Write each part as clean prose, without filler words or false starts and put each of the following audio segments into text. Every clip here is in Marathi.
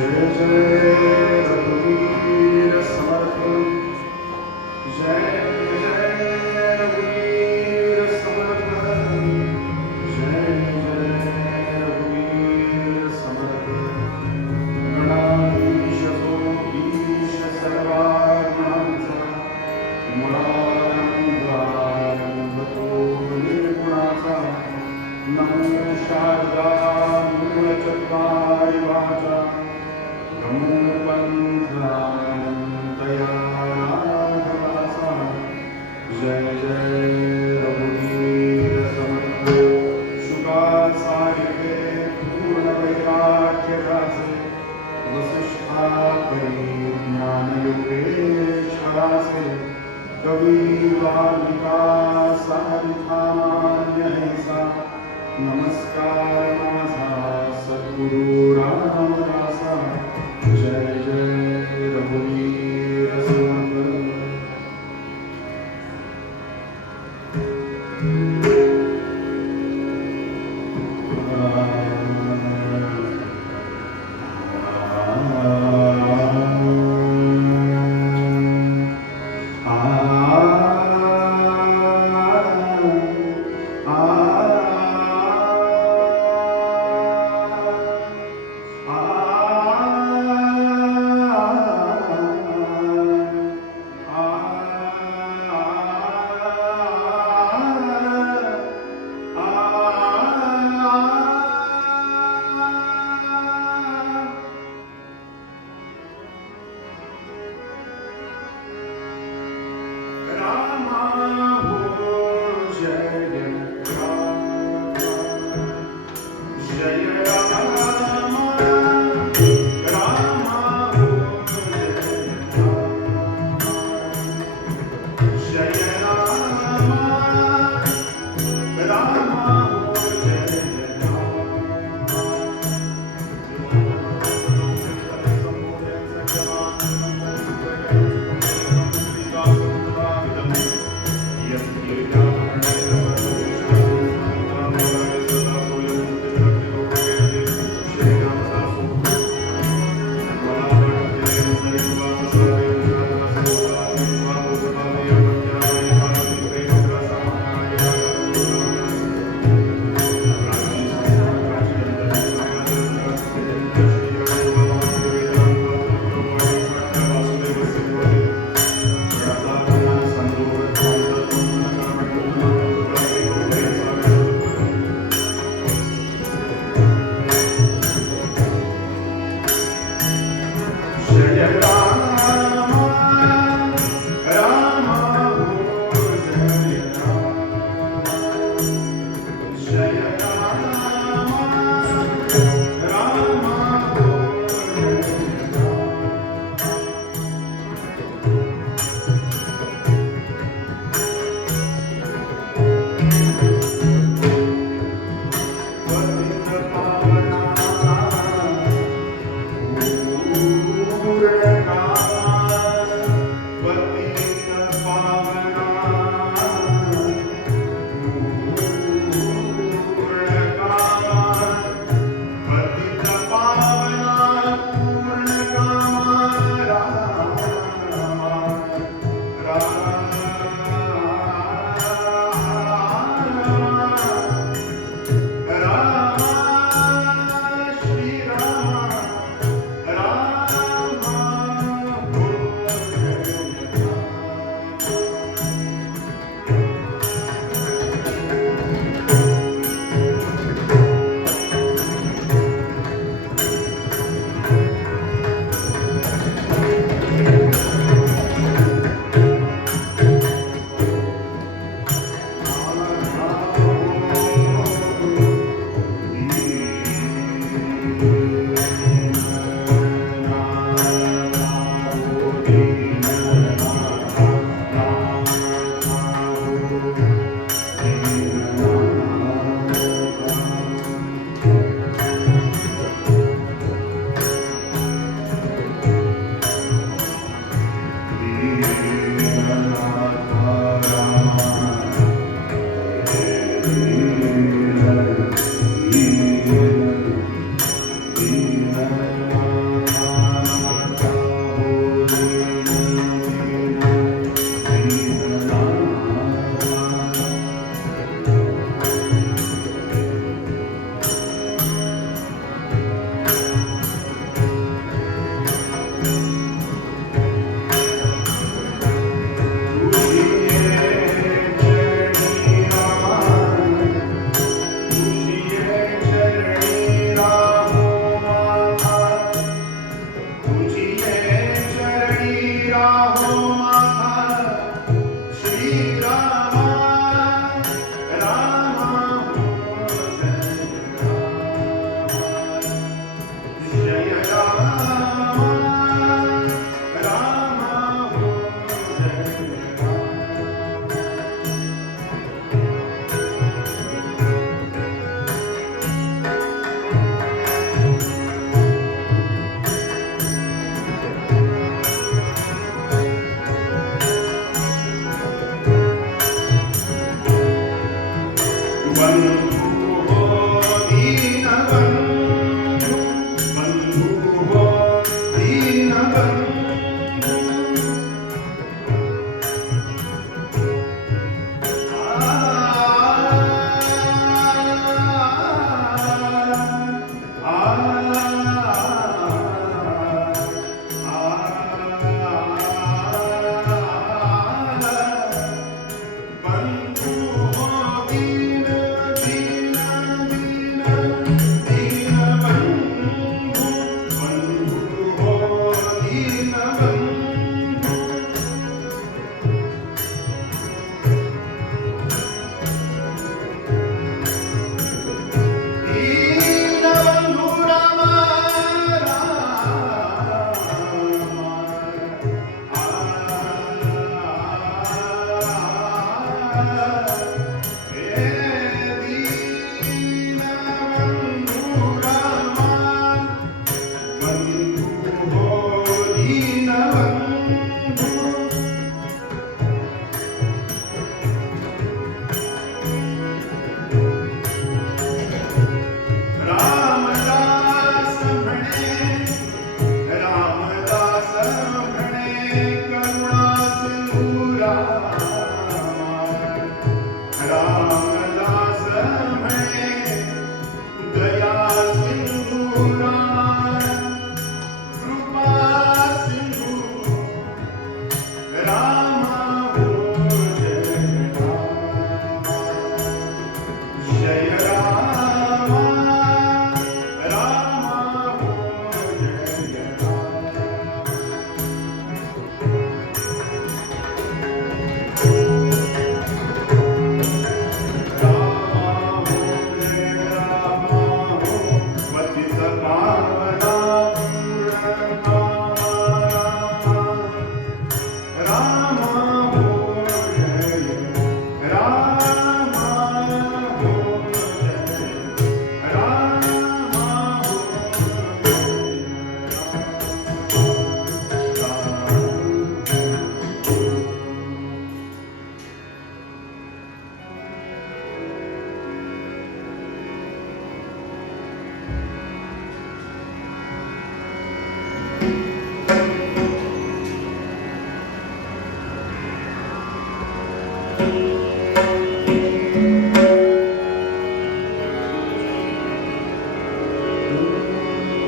जय जय रघुवीर समर्थ, जय जय रघुवीर समर्थ, जय जय रघुवीर समर्थ। गणाधीश तो ईश सर्वात्मांचा, मुळारंभ तो निर्गुणाचा, नमो शारदा मूलचत्वारि वाचा, नमो पंथानंतया राघवासा। जय जय रघुवीर समर्थ, शुकासारिके पूर्ण वैराग्य रासे, वसिष्ठापरी ज्ञानयोगेश्वरासे, कवी वाल्मिका सारिथामान्य ऐसा। नमस्कार माझा सद्गुरु रामदासा। जय जय रघुवीर समर्थ।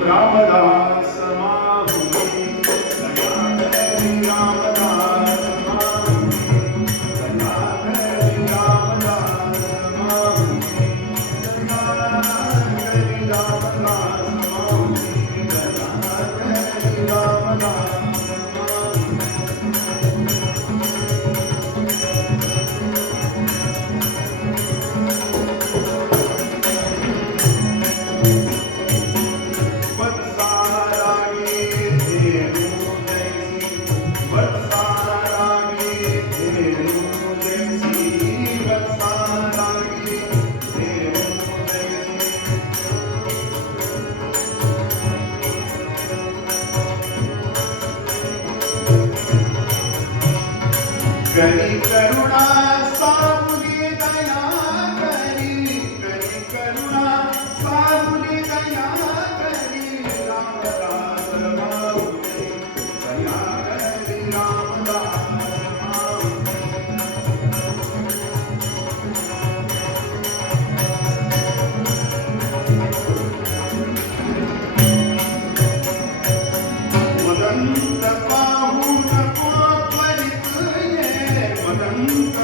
रामदास माहुनी दया करी रामदास माहुनी दया करी रामदास माहुनी दया करी रामदास माहुनी दया करी रामदास करी करुणा सामुनी दया करी करुणा सामुनी दया करी रामदास माहुनी दया करी रामदास माहुनी मदंत पाहून त्वरित ये मदंत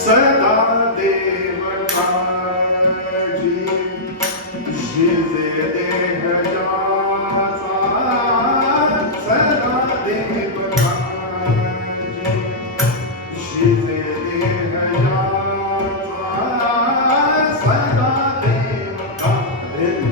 सदा देव काळजी शिजे देह जाचा सदा देव काळजी शिजे देह जाचा सदा देव काळजी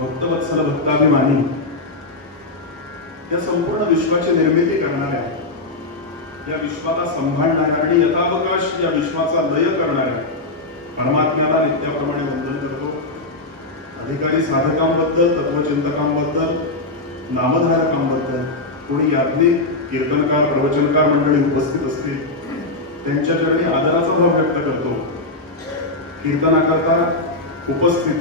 भक्तवत्सल भक्ताभिमानी या संपूर्ण विश्वाची निर्मिती करणाऱ्या, या विश्वाला सांभाळणाऱ्या आणि यथावकाश या विश्वाचा लय करणाऱ्या परमात्म्याला नित्याप्रमाणे वंदन करतो. अधिकारी साधकांबद्दल, तत्वचिंतकांबद्दल, नामधारकांबद्दल, कोणी याज्ञिक, कीर्तनकार, प्रवचनकार मंडळी उपस्थित असतील त्यांच्या चरणी आदराचा भाव व्यक्त करतो. कीर्तनाकरता उपस्थित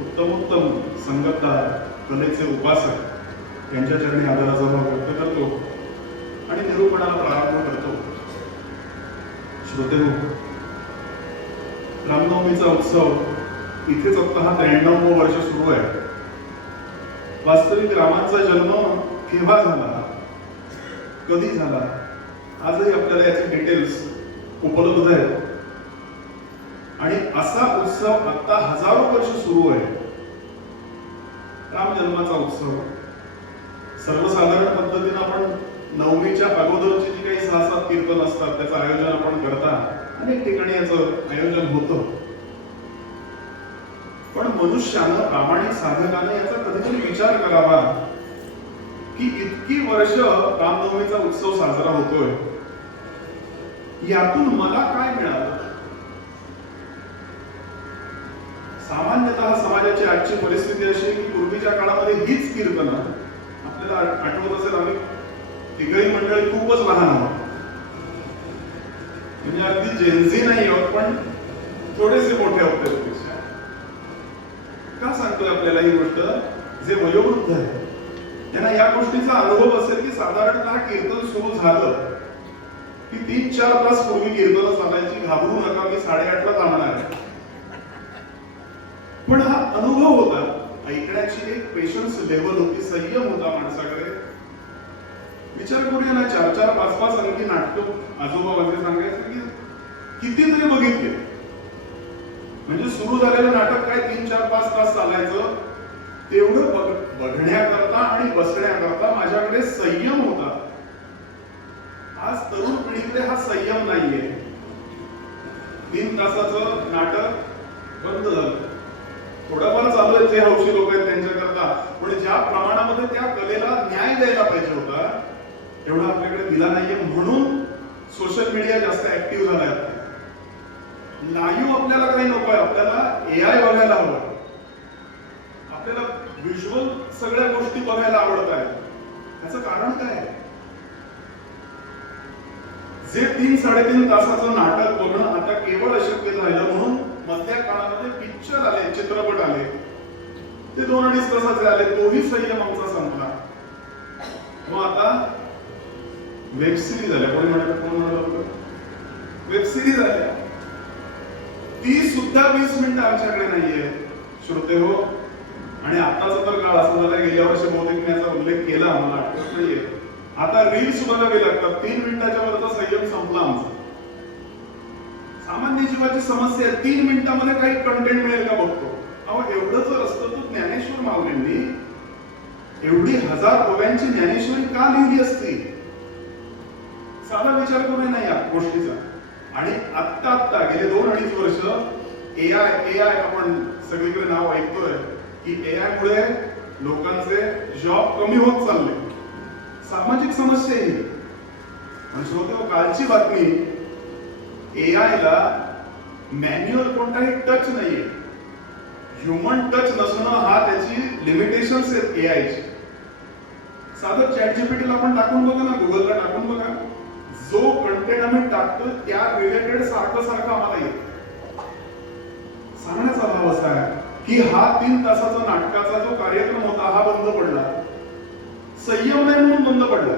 उत्तमोत्तम संगतदार, कलेचे उपासक यांच्या चरणी आदराचा भाव व्यक्त करतो आणि निरूपणाला प्रारंभ करतो. श्रोतेहो, रामनवमीचा उत्सव इथेच आता हा 93वं वर्ष सुरू आहे. वास्तविक रामाचा जन्म केव्हा झाला, कधी झाला, आजही आपल्याला याचे डिटेल्स उपलब्ध आहेत. आणि असा उत्सव आता हजारो वर्ष सुरू आहे. राम जन्माचा उत्सव सर्वसाधारण पद्धतीने आपण नवमीच्या अगोदरची जी काही 6-7 कीर्तन असतात त्याचं आयोजन आपण करता. अनेक ठिकाणी याचं आयोजन होतं. पण मनुष्यानं, प्रामाणिक साधकाने याचा कधीतरी विचार करावा की इतकी वर्ष रामनवमीचा उत्सव साजरा होतोय, यातून मला काय मिळालं. सामान्यतः समाजाची आजची परिस्थिती अशी की पूर्वीच्या काळामध्ये हीच कीर्तनं, आपल्याला आठवत असेल आम्ही तिघही मंडळी खूपच लहान आहोत, म्हणजे अगदी जेन्झी नाही आहोत पण थोडेसे मोठे आहोत त्यापेक्षा. का सांगतोय आपल्याला ही गोष्ट? जे वयोवृद्ध आहे त्यांना या गोष्टीचा अनुभव असेल की साधारणतः कीर्तन सुरू झालं की 3-4 तास पूर्वी कीर्तन चालायची. घाबरू नका, मी 8:30ला जाणार आहे. पण हा अनुभव होता, ऐकण्याची एक पेशन्स लेवल होती, संयम होता माणसाकडे. विचार करूया ना, 4-4, 5-5 अंकी नाटक आजोबा वगैरे सांगायचे की कितीतरी बघितले. म्हणजे सुरू झालेलं नाटक काय 3-4-5 तास चालायचं. तेवढं बघण्याकरता आणि बसण्याकरता माझ्याकडे संयम होता. आज तरुण पिढीकडे हा संयम नाहीये. 3 तासाचं नाटक बंद झालं. थोडंफार चालू आहे, जे हौशी लोक आहेत त्यांच्याकरता, पण ज्या प्रमाणामध्ये त्या कलेला न्याय द्यायला पाहिजे होता तेवढा आपल्याकडे दिला नाहीये. म्हणून सोशल मीडिया जास्त ऍक्टिव्ह झालाय. लाईव्ह आपल्याला काही नकोय, आपल्याला एआय बघायला हवं, आपल्याला व्हिज्युअल सगळ्या गोष्टी बघायला आवडत आहेत. त्याचं कारण काय आहे? जे 3-3.5 तासाचं नाटक बघणं आता केवळ अशक्य झालं, म्हणून मधल्या काळामध्ये पिक्चर आले, चित्रपट आले, ते 2-2.5 तासाचे आले, तोही संयम आमचा संपला. मग आता वेब सिरीज आल्या. कोणी म्हणाल वेब सिरीज आल्या, ती सुद्धा 20 मिनिटं आमच्याकडे नाहीये श्रोते हो. आणि आताचा तर काळ असा झाला, गेल्या वर्षी बहुतेक मी याचा उल्लेख केला, मला आठवत नाहीये, आता रील्स बघावे लागतात. 3 मिनिटाच्या वरचा संयम संपला आमचा. सामान्य जीवाची समस्या आहे, 3 मिनिटामध्ये काही कंटेंट मिळेल का बघतो. अहो एवढं जर असतं तर ज्ञानेश्वर माऊलींनी एवढी 1000 ओव्यांची ज्ञानेश्वरी का लिहिली असती? साधा विचार करू नये या गोष्टीचा. आणि आत्ता गेले 2-2.5 वर्ष एआय आपण सगळीकडे नाव ऐकतोय की एआय मुळे लोकांचे जॉब कमी होत चालले. सामाजिक समस्या ही आणि कालची बातमी, एआय ला मॅन्युअल कोणताही टच नाहीये. ह्युमन टच नसणं हा त्याची लिमिटेशन्स आहेत एआयची. साधं चॅटजीपीटीला आपण टाकून बघा ना, गुगलला टाकून बघा, जो कंटेंट आम्ही टाकतो त्या रिलेटेड सारखं आम्हाला येतं. सांगण्याचा भाव असा आहे की हा 3 तासाचा नाटकाचा जो कार्यक्रम होता हा बंद पडला. संयम नाही म्हणून बंद पडला.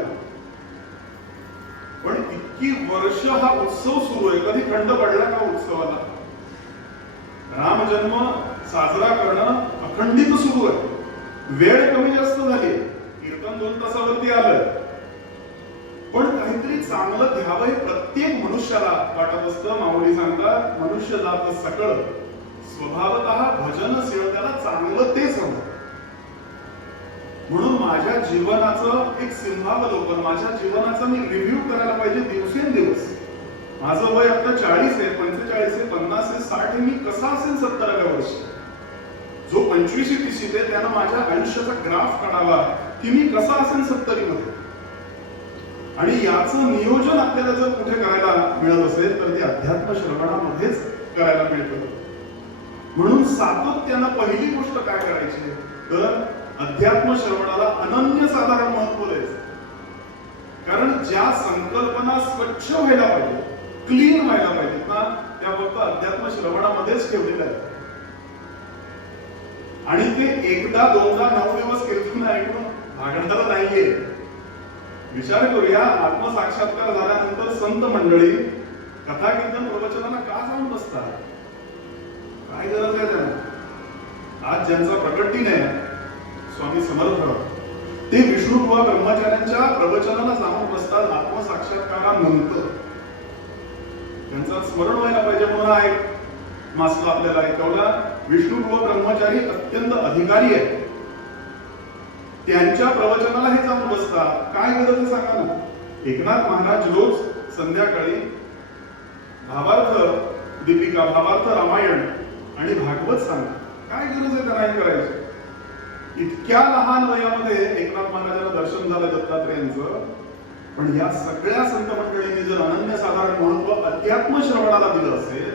पण इतकी वर्ष हा उत्सव सुरू आहे, कधी खंड पडला का उत्सवाला? राम जन्म साजरा करणं अखंडित सुरू आहे. वेळ कमी जास्त झाली, कीर्तन 2 तासावरती आलं, पण काहीतरी चांगलं घ्यावं हे प्रत्येक मनुष्याला वाटत असतं. माऊली सांगतात, मनुष्य जात सकळ स्वभावतः भजनशील, त्याला चांगलं ते समजतं. म्हणून माझ्या जीवनाचं एक सिंहावलोकन, माझ्या जीवनाचा मी रिव्ह्यू करायला पाहिजे दिवसेंदिवस. माझं वय आता 40 आहे, 45 आहे, 50 आहे, 60 आहे, मी कसा असेल 70व्या वर्षी? जो 25-30 आहे त्यानं माझ्या आयुष्याचा ग्राफ काढावा की मी कसा असेल 70 मध्ये. आणि याचं नियोजन आपल्याला जर कुठे करायला मिळत असेल तर ते अध्यात्म श्रवणामध्येच करायला मिळतं. म्हणून सातत्यानं पहिली गोष्ट काय करायची तर अध्यात्म श्रवणाला अनन्यसाधारण महत्व द्यायचं. कारण ज्या संकल्पना स्वच्छ व्हायला पाहिजे, क्लीन व्हायला पाहिजेत ना, त्या फक्त अध्यात्म श्रवणामध्येच ठेवलेल्या आहेत. आणि ते एकदा 2दा 9 दिवस कीर्तन ऐकून भागणारं नाहीये. विचार करूया, आत्मसाक्षात्कार झाल्यानंतर संत मंडळी कथा कीर्तन प्रवचनाला का जाऊन बसतात? काय गरज आहे त्यांना? आज ज्यांचा प्रकट दिन आहे स्वामी समर्थ, ते विष्णुबुवा ब्रह्मचार्यांच्या प्रवचनाला जाऊन बसतात आत्मसाक्षात्कारानंतर. त्यांचं स्मरण व्हायला पाहिजे म्हणून हा एक मासला आपल्याला ऐकवला. विष्णुबुवा ब्रह्मचारी अत्यंत अधिकारी आहे, त्यांच्या प्रवचनाला हे जाऊन बसतात. काय गरज आहे सांगा ना? एकनाथ महाराज रोज संध्याकाळी भावार्थ दीपिका, भावार्थ रामायण आणि भागवत सांगतात. काय गरज आहे त्यांना हे करायची? इतक्या लहान वयामध्ये एकनाथ महाराजांना दर्शन झालं दत्तात्रेयांचं. पण या सगळ्या संत मंडळींनी जर अनन्यसाधारण महत्व अध्यात्म श्रवणाला दिलं असेल,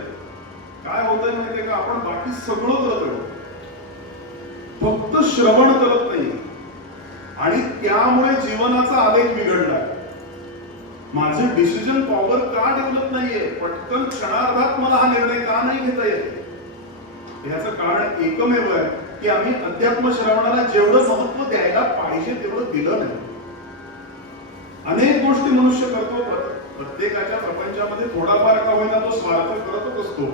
काय होतंय माहितीये का? आपण बाकी सगळं करतोय, फक्त श्रवण करत नाही. आणि त्यामुळे जीवनाचा आलेख बिघडला. माझे डिसिजन पॉवर का डेव्हलप नाहीये? पटकन क्षणार्धात मला हा निर्णय का नाही घेता येत? याचं कारण एकमेव आहे की आम्ही अध्यात्म श्रवणाला जेवढं महत्व द्यायला पाहिजे तेवढं दिलं नाही. अनेक गोष्टी मनुष्य करतो, प्रत्येकाच्या प्रपंचामध्ये थोडाफार का होईना तो स्वार्थ करतच असतो.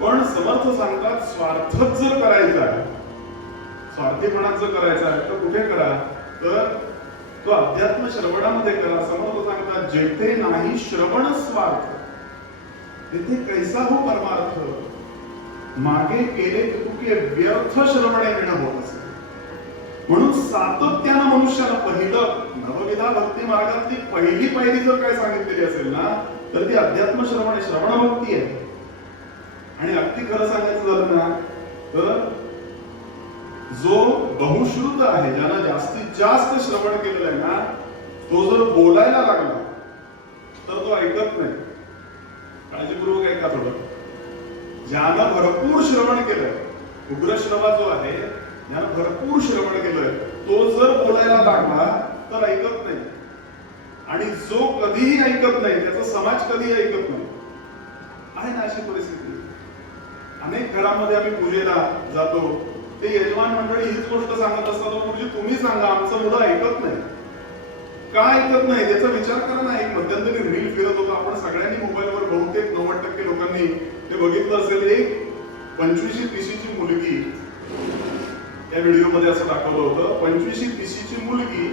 पण समर्थ सांगतात, स्वार्थच जर करायचा आहे, स्वार्थीपणाच जर करायचा आहे तर कुठे करा? तर तो अध्यात्म श्रवणामध्ये करा. समर्थ सांगतात, जेथे नाही श्रवण स्वार्थ तिथे कैसा हो परमार्थ, मागे केले तुके व्यर्थ श्रवणे विण होत असे. म्हणून सातत्यानं मनुष्याला पहिलं नवविधा भक्ती मार्गातली पहिली पायरी जर काय सांगितलेली असेल ना तर ती अध्यात्म श्रवण, श्रवण भक्ती आहे. आणि अगदी खरं सांगायचं झालं ना तर जो बहुश्रुत आहे, ज्यानं जास्तीत जास्त श्रवण केलेलं आहे ना, तो जर बोलायला लागला तर तो ऐकत नाही. काळजीपूर्वक ऐका थोडं. ज्यानं भरपूर श्रवण केलंय, उग्र श्रवा जो आहे, ज्यानं भरपूर श्रवण केलंय, तो जर बोलायला लागला तर ऐकत नाही. आणि जो कधीही ऐकत नाही त्याचा समाज कधीही ऐकत नाही. आहे ना अशी परिस्थिती. अनेक घरामध्ये आम्ही पूजेला जातो, ते यजमान मंडळी हीच गोष्ट सांगत असतात, गुरुजी तुम्ही सांगा, आमचं मुलं ऐकत नाही. का ऐकत नाही त्याचा विचार करा ना. एक मध्यंतरी रील फिरत होता, आपण सगळ्यांनी मोबाईलवर बहुतेक 90% लोकांनी ते बघितलं असेल. एक 25-30ची मुलगी, या व्हिडिओ मध्ये असं दाखवलं होतं, 25-30ची मुलगी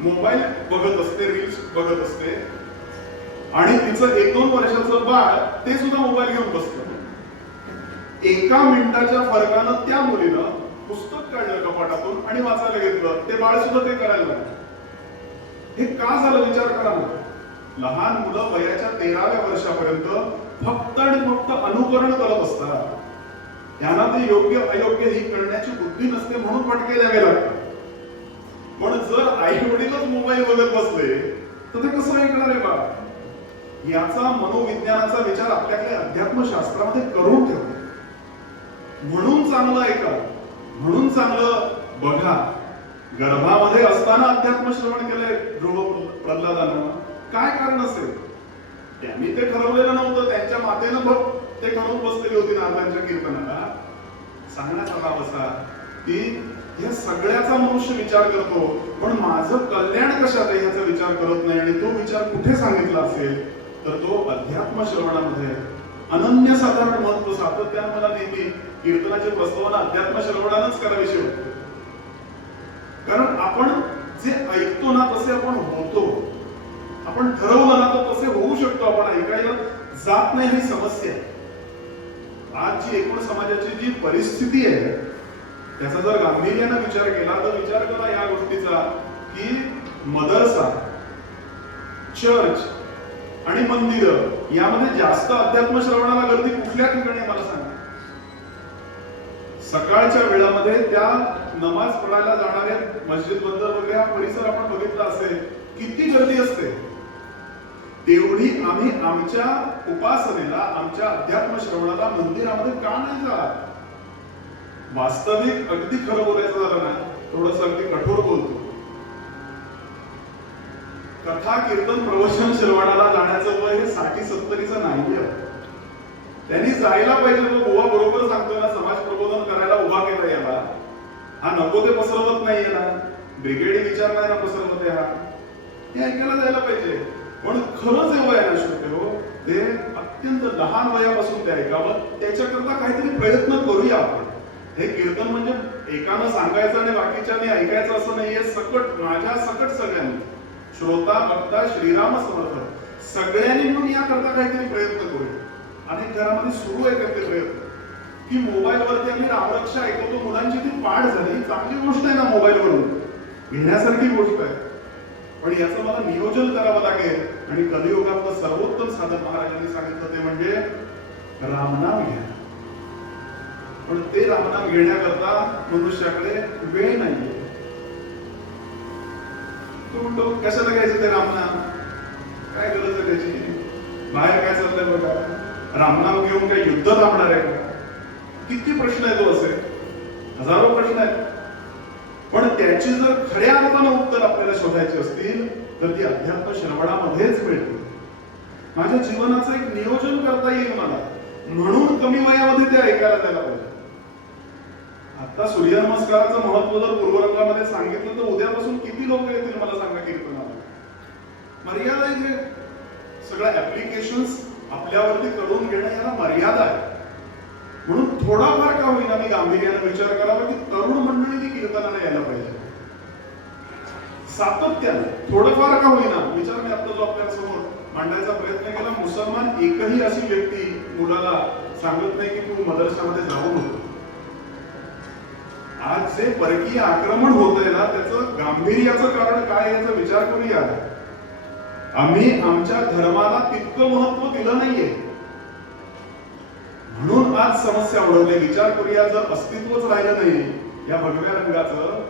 मोबाईल बघत असते, रील्स बघत असते, आणि तिचं 1-2 वर्षाचं बाळ ते सुद्धा मोबाईल घेऊन बसतं. 1 मिनिटाच्या फरकानं त्या मुलीनं पुस्तक काढलं कपाटातून आणि वाचायला घेतलं. ते बाळ सुद्धा ते करायला लागलं. हे का झालं विचार करा ना. लहान मुलं वयाच्या 13व्या वर्षापर्यंत फक्त आणि फक्त अनुकरण करत असतात. त्यांना ते योग्य अयोग्य ही कळण्याची बुद्धी नसते, म्हणून फटके द्यावे लागतात. पण जर आई वडीलच मोबाईल बघत बसले तर ते कसं ऐकणार आहे बाळा. याचा मनोविज्ञानाचा विचार आपल्याकडे अध्यात्मशास्त्रामध्ये करून ठेवतो. म्हणून चांगलं ऐका, म्हणून चांगलं बघा. गर्भामध्ये असताना अध्यात्म श्रवण केलंय ध्रुव प्रल्हादानं, काय कारण असेल? त्यांनी ते ठरवलेलं नव्हतं, त्यांच्या मातेनं बघ ते ठरवून बसलेली होती नारदांच्या कीर्तनाला. सांगण्याचा भाव असा की या सगळ्याचा मनुष्य विचार करतो, पण माझं कल्याण कशात आहे ह्याचा विचार करत नाही. आणि तो विचार कुठे सांगितला असेल तर तो अध्यात्म श्रवणामध्ये. अनन्यसाधारण महत्व सातत्यानं मला नेहमी कीर्तनाचे प्रस्तावना अध्यात्म श्रवणानंच करावीशी वाटते. कारण आपण जे ऐकतो ना तसे आपण होतो. आपण ठरवलं ना तर तसे होऊ शकतो. आपण ऐकायला जात नाही ही समस्या. आजची एकूण समाजाची जी परिस्थिती आहे त्याचा जर गांभीर्यानं विचार केला तर विचार करा या गोष्टीचा की मदरसा, चर्च आणि मंदिर यामध्ये जास्त अध्यात्म श्रवणाला गर्दी कुठल्या ठिकाणी मला सांगा. सकाळच्या वेळामध्ये त्या नमाज पढायला जाणाऱ्या मस्जिद बंदर वगैरे हा परिसर आपण बघितला असेल, किती गर्दी असते. तेवढी आम्ही आमच्या उपासनेला, आमच्या अध्यात्म श्रवणाला मंदिरामध्ये का नाही जात? वास्तविक अगदी खरं बोलायचं झालं ना, थोडंसं अगदी कठोर बोलतो. कथा कीर्तन प्रवचन श्रवणाला जाण्याचं वय हे 60-70चं नाहीये. त्यांनी जायला पाहिजे. तो बुवा बरोबर सांगतोय ना, समाज प्रबोधन करायला उभा केला याला. हा नको ते पसरवत नाहीये ना, ब्रिगेडी विचार नाही ना पसरवत आहे हा. हे ऐकायला जायला पाहिजे. पण खरं जे वय आहे ना श्रोते, ते अत्यंत लहान वयापासून ते ऐकावं. त्याच्याकरता काहीतरी प्रयत्न करूया आपण. हे कीर्तन म्हणजे एकानं सांगायचं आणि बाकीच्याने ऐकायचं असं नाहीये. सकट माझ्या सकट सगळ्यांनी, श्रोता वक्ता श्रीराम समर्थ सगळ्यांनी मिळून याकरता काहीतरी प्रयत्न करूया. अनेक घरामध्ये सुरू आहे ते प्रयत्न की मोबाईल वरती आम्ही रामरक्षा ऐकवतो. मुलांची ती पाठ झाली, चांगली गोष्ट आहे ना, मोबाईल वरून घेण्यासारखी गोष्ट आहे. पण याचं मला नियोजन करावं लागेल. आणि कलियुगातलं सर्वोत्तम साधन महाराजांनी सांगितलं ते म्हणजे रामनाम घ्या. पण ते रामनाम घेण्याकरता मनुष्याकडे वेळ नाहीये. तो म्हणतो कशाला घ्यायचं ते रामनाम, काय गरज आहे त्याची? बाहेर काय चाललंय बघा, रामनाम घेऊन काही युद्ध थांबणार आहे का? किती प्रश्न आहे तो, असे हजारो प्रश्न आहेत. पण त्याची जर खऱ्या अर्थानं उत्तर आपल्याला शोधायची असतील तर ती अध्यात्म श्रवणामध्येच मिळते. माझ्या जीवनाचं एक नियोजन करता येईल मला, म्हणून कमी वयामध्ये ते ऐकायला द्यायला पाहिजे. आता सूर्यनमस्काराचं महत्व जर पूर्वरंगामध्ये सांगितलं तर उद्यापासून किती लोक येतील मला सांगा कीर्तनाला. मर्यादा आहे. सगळ्या ऍप्लिकेशन्स आपल्यावरती करून घेणं याला मर्यादा आहे. म्हणून थोडाफार का होईना मी गांभीर्याने विचार करावा की तरुण मंडळी ती कीर्तनाला यायला पाहिजे. सातत्याने थोडंफार का होईना विचार मी आता जो आपल्या समोर मांडायचा प्रयत्न केला. मुसलमान एकही अशी व्यक्ती मुलाला सांगत नाही की तू मदरशामध्ये जाऊ नको. आज जे परकीय आक्रमण होत आहे ना, त्याचं गांभीर्याचं कारण काय याचा विचार करूया. आम्ही आमच्या धर्माला तितकं महत्व दिलं नाहीये, म्हणून आज समस्या ओढवली. विचार करूया, जर अस्तित्वच राहिलं नाही या भगव्या रंगाचं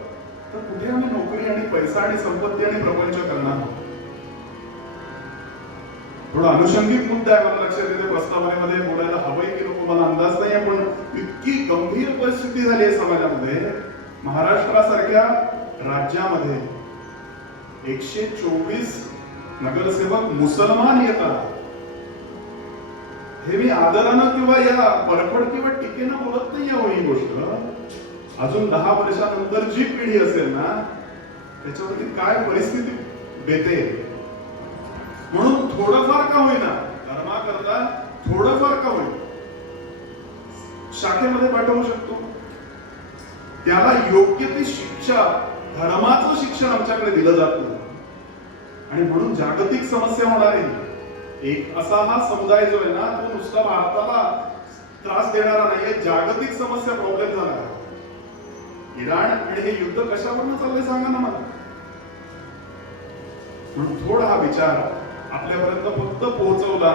तर कुठे आम्ही नोकरी आणि पैसा आणि संपत्ती आणि प्रपंच करणार? थोडा अनुषंगिक मुद्दा आहे, मला लक्षात येते प्रस्तावनेमध्ये बोलायला हवंय की नको मला अंदाज नाहीये, पण इतकी गंभीर परिस्थिती झाली आहे समाजामध्ये. महाराष्ट्रासारख्या राज्यामध्ये 124 नगरसेवक मुसलमान येतात. हे मी आदरानं किंवा या परखड किंवा टीकेनं बोलत नाही हो ही गोष्ट. अजून 10 वर्षानंतर जी पिढी असेल ना त्याच्यावरती काय परिस्थिती बेते. म्हणून थोडंफार का होईना धर्माकरता थोडंफार का होईना शाखेमध्ये पाठवू शकतो. त्याला योग्य ती शिक्षा, धर्माचं शिक्षण आमच्याकडे दिलं जात नाही. आणि म्हणून जागतिक समस्या होणार आहे. एक असा हा समुदाय जो आहे ना तो नुसता भारताला त्रास देणारा नाहीये, जागतिक समस्या प्रॉब्लेम झाला आहे. इराण आणि हे युद्ध कशावरून चाललंय सांगा ना मला. म्हणून थोडा हा विचार आपल्यापर्यंत फक्त पोहोचवला,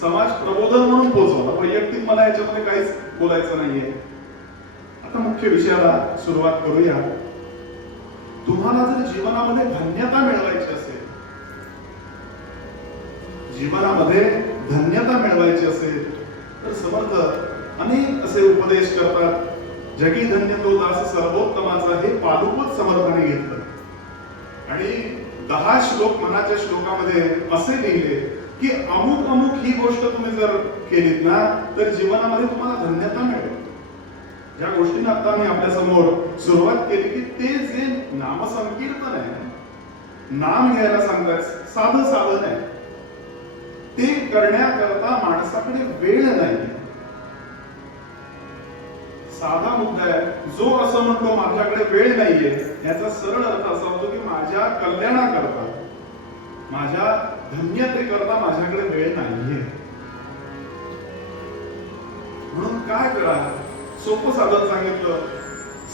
समाज प्रबोधन म्हणून पोहोचवला. वैयक्तिक मला याच्यामध्ये काहीच बोलायचं नाहीये. आता मुख्य विषयाला सुरुवात करूया. तुम्हाला जर जीवनामध्ये धन्यता मिळवायची असेल, जीवनामध्ये धन्यता मिळवायची असेल तर समर्थ अनेक असे उपदेश करतात. जगी धन्य तो दास सर्वोत्तमाचा, हे पालुपत समर्थाने घेतलं. आणि 10 श्लोक मनाच्या श्लोकामध्ये असे लिहिले की अमुक अमुक ही गोष्ट तुम्ही जर केलीत ना तर जीवनामध्ये तुम्हाला धन्यता मिळेल. ज्या गोष्टीने आता मी आपल्या समोर सुरुवात केली की ते जे नामसंकीर्तन आहे, नाम घ्यायला सांगतात, साधं साधन आहे, ते करण्याकरता माणसाकडे वेळ नाही. साधा मुद्दा आहे. जो असं म्हणतो माझ्याकडे वेळ नाहीये याचा सरळ अर्थ असा होतो की माझ्या कल्याणाकरता, माझ्या धन्यतेकरता माझ्याकडे वेळ नाहीये. म्हणून काय करा, सोपं साधन सांगितलं.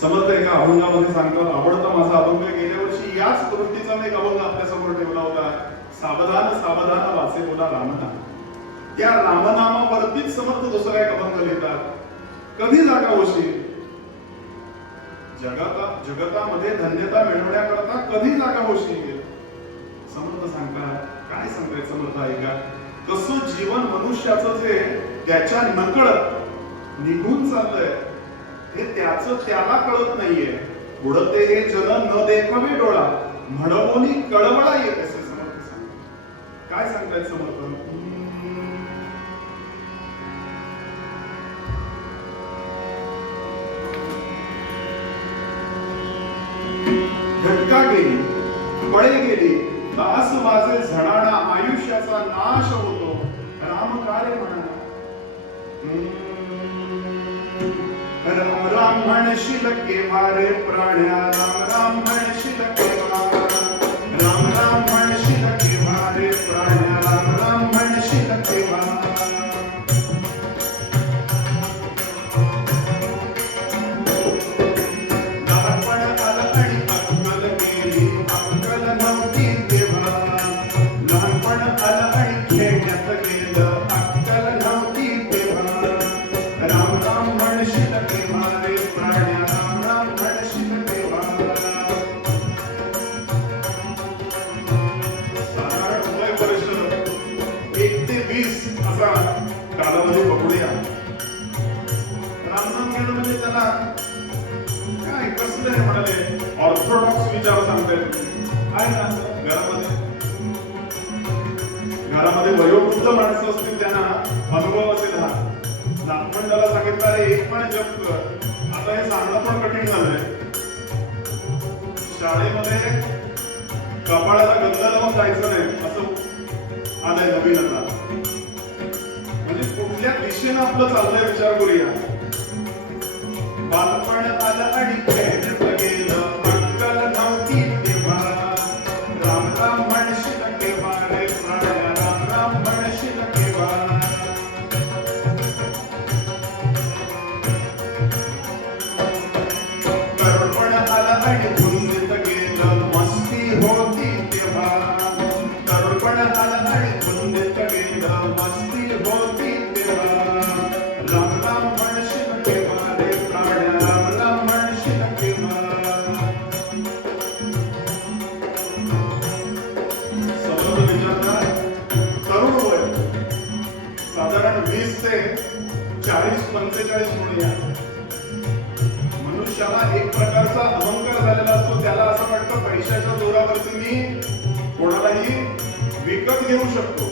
समर्थ एका अभंगामध्ये सांगतात, आवडता माझा अभंग गेल्या वर्षी याच दृष्टीचा मी एक अभंग आपल्या समोर ठेवला होता. सावधान सावधान वाचे बोला रामनाम. त्या रामनामावरतीच समर्थ दुसरा एक अभंग लिहितात. कधी जागा होशील जगतामध्ये धन्यता मिळवण्याकरता, कधी जागा होशील. समर्थ सांगतात, काय सांगतायत समर्थ ऐका. कसं जीवन मनुष्याचं जे त्याच्या नकळत निघून चाललंय हे त्याला कळत नाहीये. उडते हे जन न देखावे डोळा, म्हणवोनी कळवळा येत असे समर्थ सांगतात. काय सांगतायत समर्थ. घटका गेली, पळे गेली, दास माझे झणाणा, आयुष्याचा नाश होतो. राम कार्य म्हणा. राम राम म्हणशील केव्हा रे प्राण्या, राम राम म्हणशील केव्हा, राम राम म्हणशील केव्हा रे प्राण्या, राम राम म्हणशील केव्हा. लहानपण आलं आणि अक्कल गेली, अक्कल नव्हती तेव्हा. लहानपण आलं आणि खेळण्यात गेलं, अक्कल नव्हती तेव्हा. राम राम म्हणशील केव्हा रे प्राण्या, राम राम म्हणशील केव्हा. साधारण वय वर्ष 1 ते 20 असा कालावधी बघूया. रामनाम घेणं म्हणजे त्याला काय कसलं आहे म्हणाले, ऑर्थोडॉक्स विचार सांगतायत आहे ना. घरामध्ये वयोवृद्ध माणसं असतील त्यांना अनुभव असेल. हा नागमंडळाला सांगितलं अरे एक पण जप कर. आता हे सांगणं पण कठीण झालंय. शाळेमध्ये कपाळाला गंध लावून जायचं नाही असं आलंय नवीन. आता म्हणजे कुठल्या दिशेनं आपलं चाललंय विचार करूया. बालपण आलं आणि खेळण्यात गेलं, अक्कल नव्हती तेव्हा. राम राम म्हणशील केव्हा रे प्राण्या, राम राम म्हणशील केव्हा. तरुणपण आलं आणि धुंदीत गेलं, मस्ती होती तेव्हा. तरुणपण आलं आणि धुंदीत गेलं, मस्ती होती तेव्हा. राम राम म्हणशील केव्हा रे प्राण्या, राम राम म्हणशील केव्हा. 40-45 म्हणूया. मनुष्याला एक प्रकारचा अहंकार झालेला असतो, त्याला असं वाटतं पैशाच्या जोरावरती मी कोणालाही विकत घेऊ शकतो.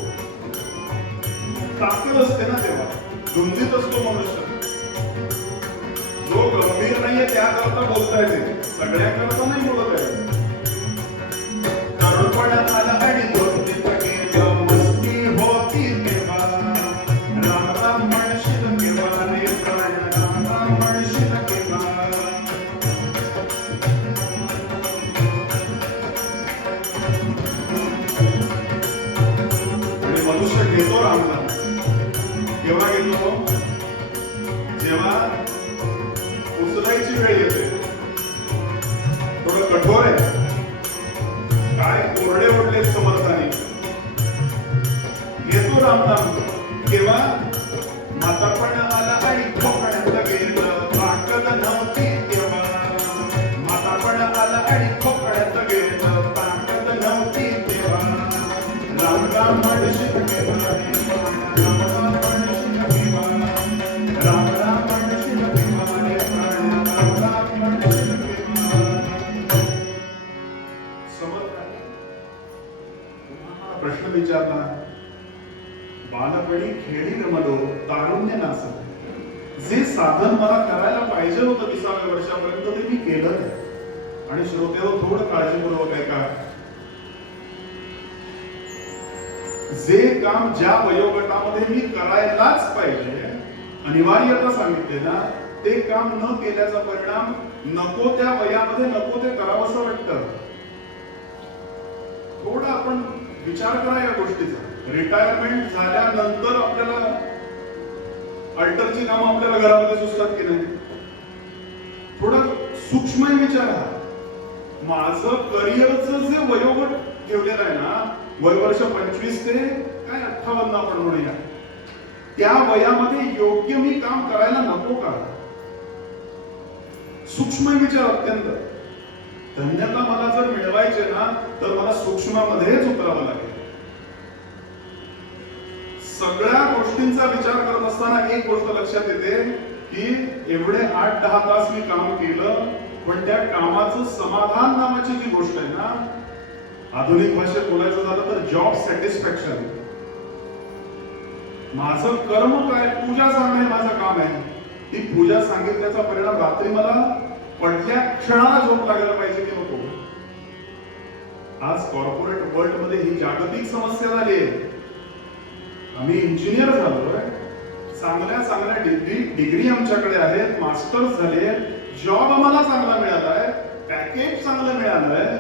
ताकद असते ना तेव्हा, धुंदीत असतो मनुष्य. जो गंभीर नाहीये त्याकरता बोलता येते, सगळ्याकरता नाही बोलत आहे. तरुणपणात आला आणि धुंदीत गेलं, मस्ती होती तेव्हा. राम राम म्हणशील केव्हा रे प्राण, राम राम म्हणशील केव्हा. आणि मनुष्य घेतो रामनाम. केव्हा घेतो? जेव्हा उचलायची वेळ येते. थोडं कठोर आहे, काय कोरडे ओढले समर्थाने. घेतो रामनाम केव्हा? म्हातारपण आला आणि खोकण्यात गेलं, ताकद नव्हती तेव्हा. म्हातारपण आला आणि खोकण्यात गेलं, ताकद नव्हती तेव्हा. राम राम म्हणशील केव्हा रे प्राण, राम राम म्हणशील केव्हा. राम राम म्हणशील केव्हा रे प्राण, राम राम म्हणशील केव्हा. समर्थाने प्रश्न विचारला. बालपणी खेळी रमलो, तारुण्य नाचत. जे साधन मला करायला पाहिजे होतं 20व्या वर्षापर्यंत ते मी केलं नाही. आणि श्रोतेहो थोडं काळजीपूर्वक आहे का, जे काम ज्या वयोगटामध्ये मी करायलाच पाहिजे, अनिवार्यता सांगितले ना, ते काम न केल्याचा परिणाम नको त्या वयामध्ये नको ते करावंसं वाटतं. थोडा आपण विचार करा या गोष्टीचा. रिटायरमेंट झाल्यानंतर आपल्याला अल्टरची कामं आपल्याला घरामध्ये सुचतात की नाही? थोडा सूक्ष्म विचारा. माझं करिअरचं जे वयोगट ठेवलेलं आहे ना, वयवर्ष 25 ते काय 58 आपण म्हणूया, त्या वयामध्ये योग्य मी काम करायला नको का? सूक्ष्म विचार अत्यंत. धन्यता मला जर मिळवायचे ना, तर मला सूक्ष्मामध्येच उतरावं लागेल. सगळ्या गोष्टींचा विचार करत असताना एक गोष्ट लक्षात येते की एवढे 8-10 तास मी काम केलं, पण त्या कामाचं समाधान नावाची जी गोष्ट आहे ना, आधुनिक भाषेत बोलायचं झालं तर जॉब सॅटिस्फॅक्शन. माझं कर्म काय? पूजा सांगणे माझं काम आहे. ती पूजा सांगितल्याचा परिणाम रात्री मला पडल्या क्षणाला झोप लागायला पाहिजे की नको? आज कॉर्पोरेट वर्ल्ड मध्ये ही जागतिक समस्या झाली आहे. आम्ही इंजिनियर झालोय, चांगल्या डिग्री आमच्याकडे आहेत, मास्टर्स झाले, जॉब आम्हाला चांगला मिळालाय, पॅकेज चांगलं मिळालंय,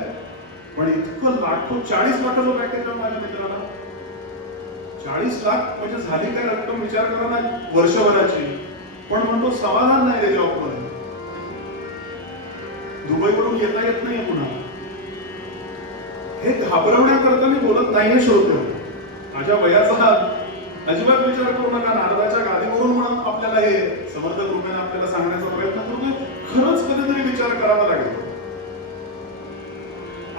पण इतकं लाखो 40 लाखाचं पॅकेज आहे माझ्या मित्राला. 40 लाख म्हणजे झाली काय रक्कम विचार करा ना वर्षभराची. पण म्हणतो समाधान नाही रे जॉब मध्ये. दुबईवरून येता येत नाही पुन्हा. हे घाबरवण्याकरता मी बोलत नाहीये श्रोते. माझ्या वयाचा अजिबात विचार करू नका. नारदाच्या गादीवरून म्हणून आपल्याला हे समर्थ कृपेने आपल्याला सांगण्याचा प्रयत्न करतोय. खरंच कधीतरी विचार करावा लागेल.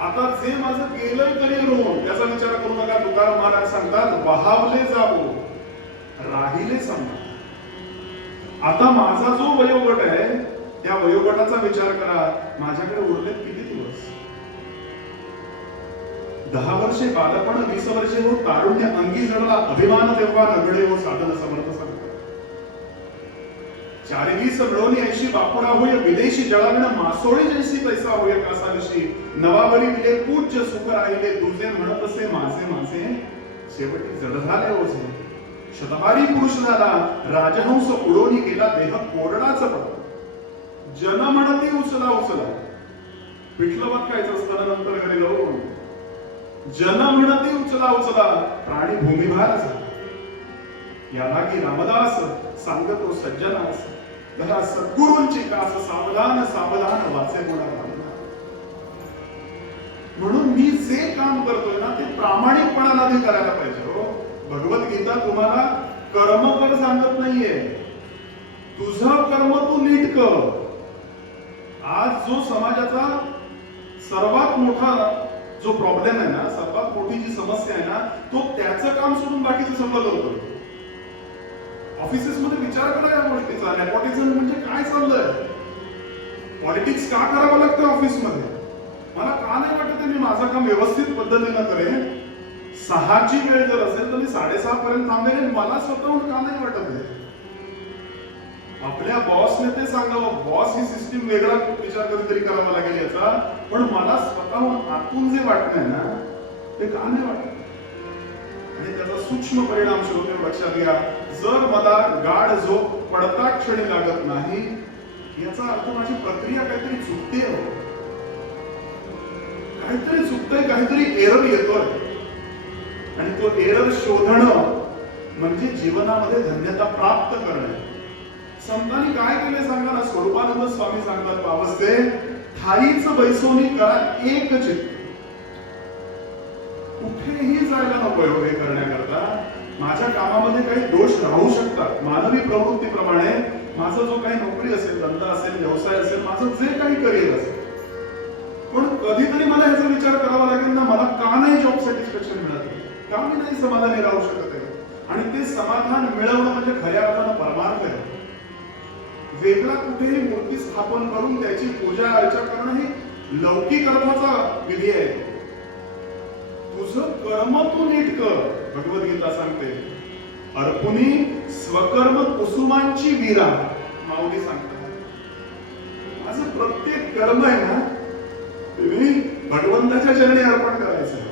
आता जे माझं केलंय करिअर होऊन त्याचा विचार करू नका. तुकाराम महाराज सांगतात, वहावले जावो राहिले सांगा. आता माझा जो वयोगट आहे त्या वयोगटाचा विचार करा. माझ्याकडे उरले किती दिवस? 10 वर्षे बालपण, 20 वर्षे हो तारुण्य, अंगी जडला अभिमान तेव्हा नगडे हो साधन समर्थ सांगतात. 24 मिळवणी 80 बापुडा होय, विदेशी जळाविण मासोळी जैसी पैसा होय कासाविषयी. नवावरी दिले पूज्य सुख राहिले, तुझे म्हणत असे माझे माझे, शेवटी जड झाले ओझे. शतभारी पुरुष झाला, राजहंस उडवणी गेला, देह कोरडाच पडला. जन म्हणती उचला उचला, पिठलं बघ खायचं असताना नंतर घरी जाऊन. जन म्हणती उचला उचला, प्राणी भूमिभार झाला. याला की रामदास सांगतो सज्जनास, जरा सद्गुरूंची कास सावधान सावधान वाचे कोणा रामदास. म्हणून मी जे काम करतोय ना ते प्रामाणिकपणाने करायला पाहिजे. हो, भगवद्गीता तुम्हाला कर्म कर सांगत नाहीये, तुझं कर्म तू नीट कर. आज जो समाजाचा सर्वात मोठा जो प्रॉब्लेम आहे ना, सर्वात मोठी जी समस्या आहे ना, तो त्याचं काम सोडून बाकीचं सगळं करतो. ऑफिसेस मध्ये विचार करा या गोष्टीचा. नेपोटिझम म्हणजे काय चाललंय? पॉलिटिक्स का करावं लागतं ऑफिसमध्ये? मला का नाही वाटत मी माझं काम व्यवस्थित पद्धतीनं करेन. 6ची वेळ जर असेल तर मी 6:30 पर्यंत थांबेन. मला स्वतःहून का नाही वाटत आहे? आपल्या बॉसने ते सांगावं, बॉस ही सिस्टीम वेगळा विचार कधीतरी करावा लागेल याचा, पण मला स्वतःहून आतून जे वाटतंय ना ते का नाही वाटत? आणि त्याचा सूक्ष्म परिणाम श्रोते लक्षात घ्या. जर मला गाढ झोप पडता क्षणी लागत नाही याचा अर्थ माझी प्रक्रिया काहीतरी चुकते. काहीतरी चुकतंय, काहीतरी एरर येतोय. आणि तो एरर शोधणं म्हणजे जीवनामध्ये धन्यता प्राप्त करणे. संतांनी काय केले सांगा ना. स्वरूपानंद स्वामी सांगतात पावसते, ठाईच बैसोनी करा एक चित्त. कुठेही जायला नको हे करण्याकरता. माझ्या कामामध्ये काही दोष राहू शकतात. मानवी प्रवृत्तीप्रमाणे माझा जो काही नोकरी असेल, धंदा असेल, व्यवसाय असेल, माझं जे काही करिअर असेल, पण कधीतरी मला ह्याचा विचार करावा लागेल ना, मला का नाही जॉब सॅटिस्फॅक्शन मिळत, का मी नाही समाधानी राहू शकत आहे. आणि ते समाधान मिळवणं म्हणजे खऱ्या अर्थानं परमार्थ आहे. वेगळा कुठेही मूर्ती स्थापन करून त्याची पूजा अर्चा करणं ही लौकिक अर्थाचा विधी आहे. तुझं कर्म तू नीट कर. भगवद्गीता सांगते, अर्पुनी स्वकर्म कुसुमांची वीरा. माऊली सांगतात, माझं प्रत्येक कर्म आहे ना ते मी भगवंताच्या चरणी अर्पण करायचं.